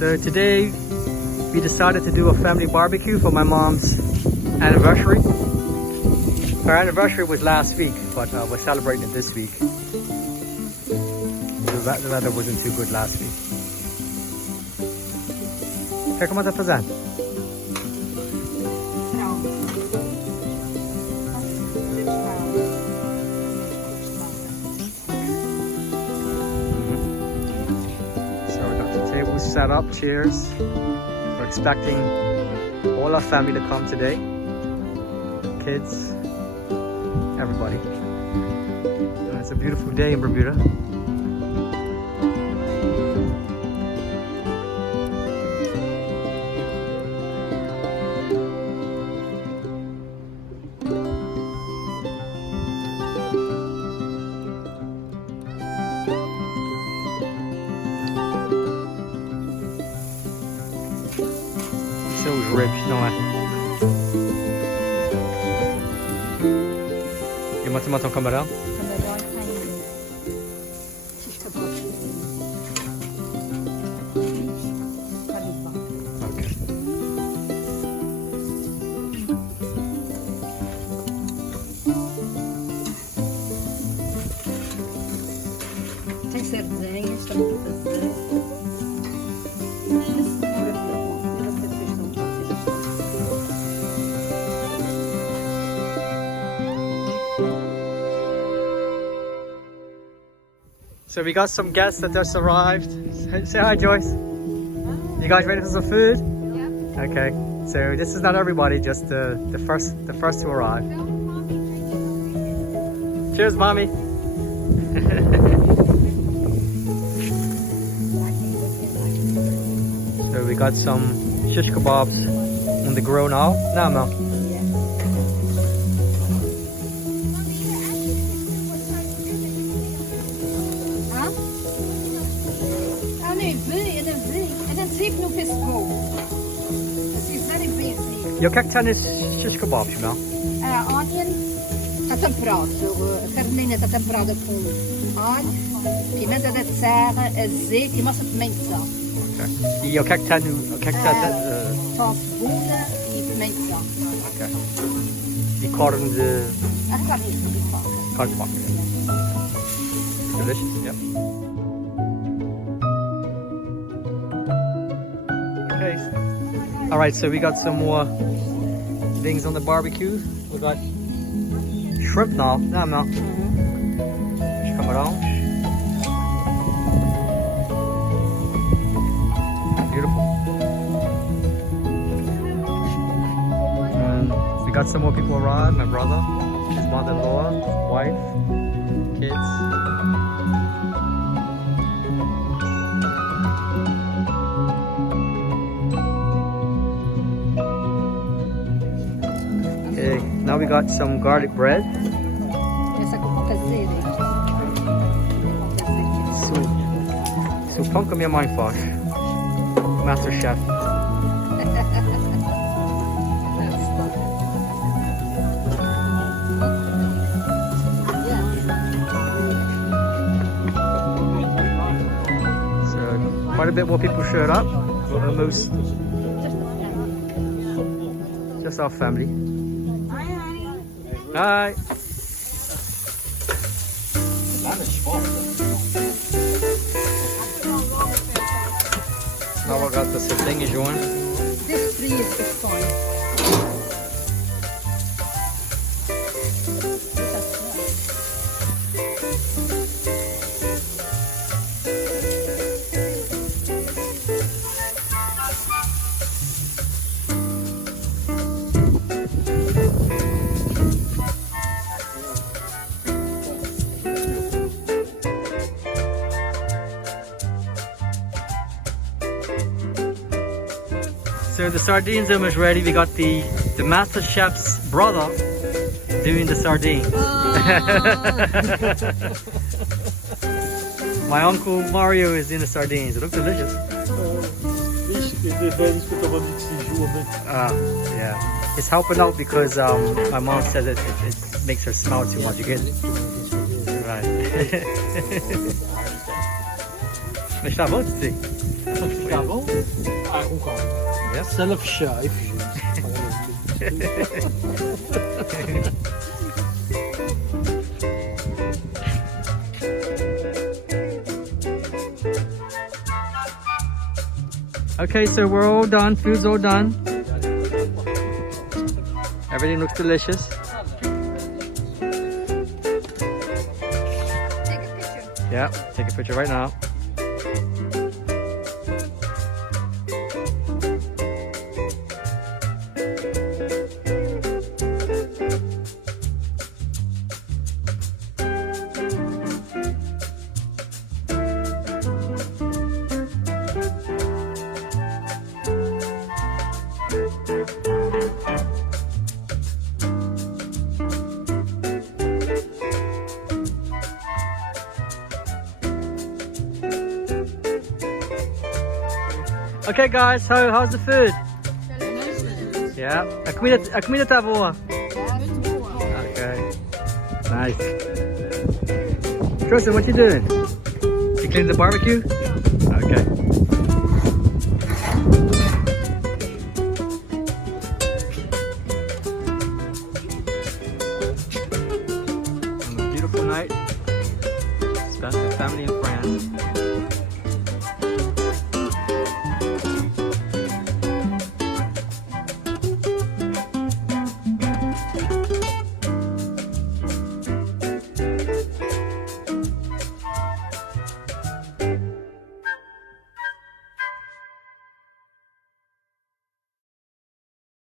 So today we decided to do a family barbecue for my mom's anniversary. Her anniversary was last week, but we're celebrating it this week. The weather wasn't too good last week. Kijk hem maar even aan. So we got the table set up, chairs. We're expecting all our family to come today. Kids, everybody. And it's a beautiful day in Bermuda. Those ribs, no way. Je moet hem wat ook maar. Tem sardinhas, também fazer. So we got some guests that just arrived. Say hi, Joyce. You guys ready for some food? Yeah. Okay. So this is not everybody, just the first to arrive. Cheers, mommy. So we got some shish kebabs on the grill now. No. Eu quero que tenha shish kebabs, meu. Onion está temperado. A carninha está temperada com alho, pimenta da serra, azeite e massa de pimentão. Okay. E eu quero que tenha... Só cebola e pimentão. Okay. E carne de... A carne de vaca. Carne de vaca. Delicious, yeah. Okay. Alright, so we got some more things on the barbecue. We got shrimp now. No. Camarão. Beautiful. And we got some more people arrive. My brother, his mother-in-law, wife, kids. Now we got some garlic bread. So pão que a minha mãe faz. Master Chef. So quite a bit more people showed up. Almost just our family. Hi. Now we got the sardines on. This free is fine. So the sardines almost ready. We got the master chef's brother doing the sardines. My uncle Mario is doing the sardines. It looks delicious. Yeah. It's helping out because my mom says it makes her smell too much. You get it? Right. Mas está bom, sim. Está bom? Hoe kan het? Yes. Zelf schuif. Okay, so we're all done. Food's all done. Everything looks delicious. Take a picture. Yeah, take a picture right now. Okay guys, how's the food? Yeah. A comida tá boa. Okay. Nice. Tristan, what you doing? You cleaning the barbecue? Okay. On a beautiful night, spent with family and